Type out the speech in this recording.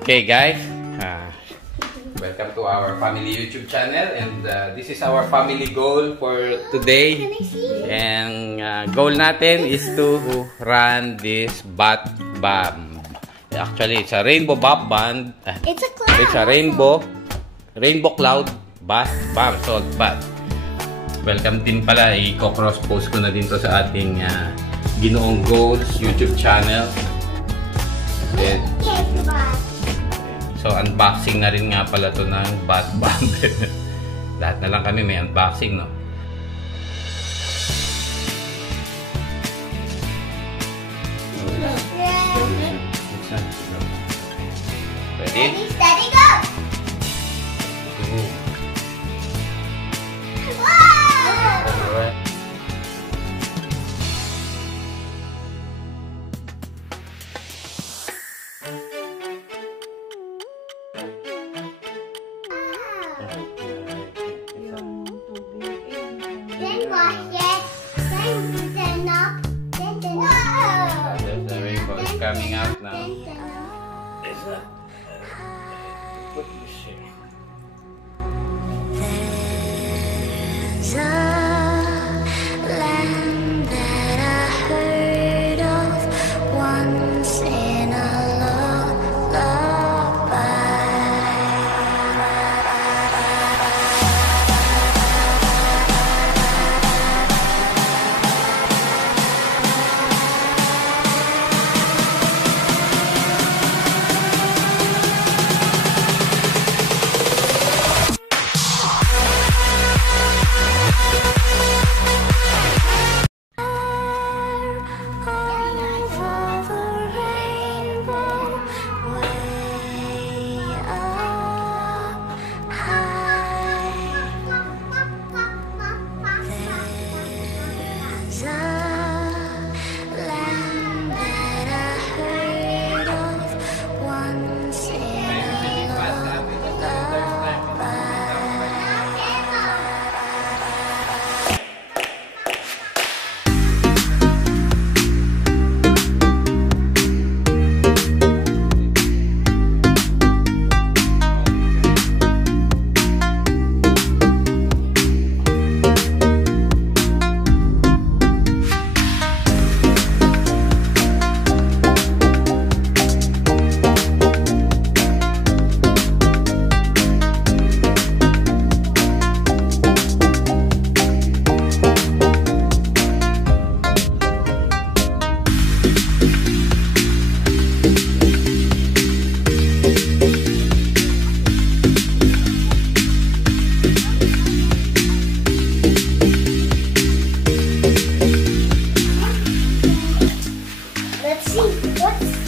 Okay guys, welcome to our family YouTube channel, and this is our family goal for today. And goal natin is to run this bat bomb. Actually, it's a rainbow bat band. It's a cloud. It's a rainbow cloud bat bomb salt bath. Welcome din pala, i-cross post ko na din to sa ating Ginoong Goals YouTube channel. Then, so, unboxing na rin nga pala to ng bat bomb. Lahat na lang kami may unboxing, no? Ready? Ready, steady, go! Wow! Alright. Then wash it. Then turn up. Then turn up. There's the rainbow is coming out now. Is that? Put this here. There's a land that I heard of once in a lullaby. Let's see. What's